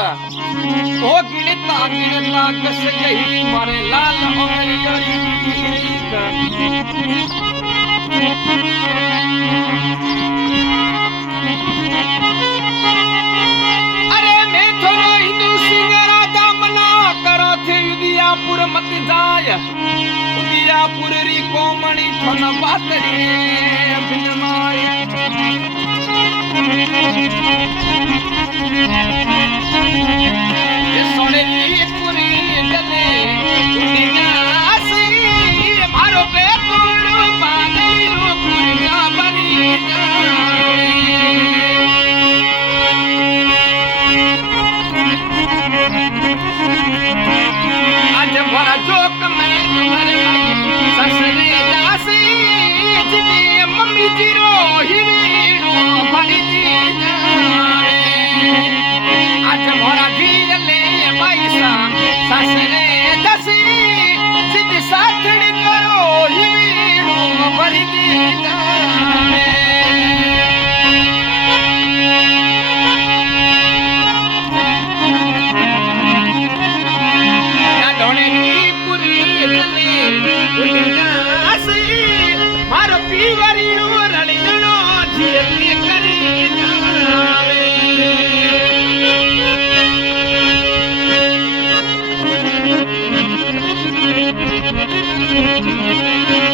ओ गिणता गिणता कस गई मारे लाल उंगली अरे मैं थोड़ा हिंदू सिंह राजा मना करो थे उदयपुर मत जाय उदयपुर री कोमणी थन बातरी बिनमाय ये सोने की पूरी जले उदियासी मारो पे पूरो पागली रो पूरिया बनी जाए आज भरा जोक में तुम्हारे भाई ससरे दासी जिदी मम्मी जीरो हिरो भरी जी आज भरा धीर ले पैसा ससरे दसी जिदी साथड़ी करो हिरो भरी जी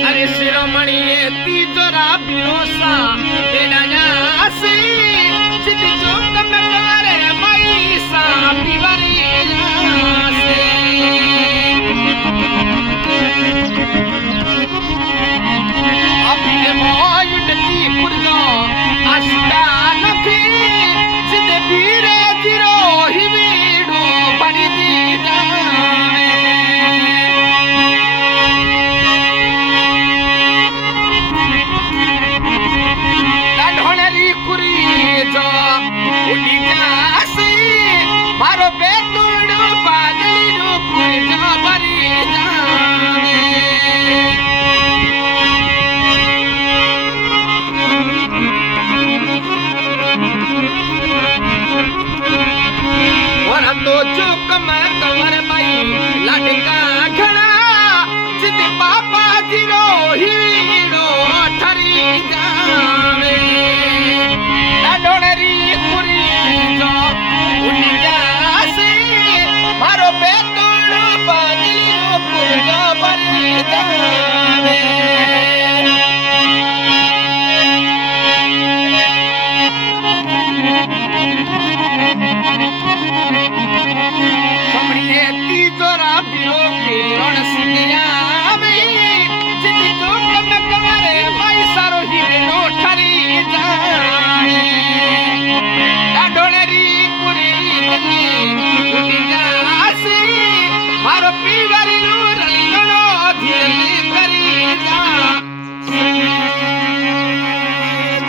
अरे शिरोमणि तीजोरा बिरोसा तेरा यासी जिद चौक में करे पैसा पिवरी यासी अभी मोयुडती पुरजो आशुदा नखी जिद बीरे दिरो हिवीडो बनी दी जावे मारो बेतुड़ो बादली रो पुरजा बरी जावे और हम तो चुक में कवर भाई लटका घड़ा जिद पापा जीरो हीरो ठरी जावे डोनरी पुरी जो मारो बेतुड़ बादली रो पुरजा बरी जावे समड़िए तीजोरा बिरो के रण सिंगिया में जिदी चौक में कवरे पैसा रो हीरो ठरी जावे डोनरी पुरी मारो पीवरी रो रंगनो धीरे करी जा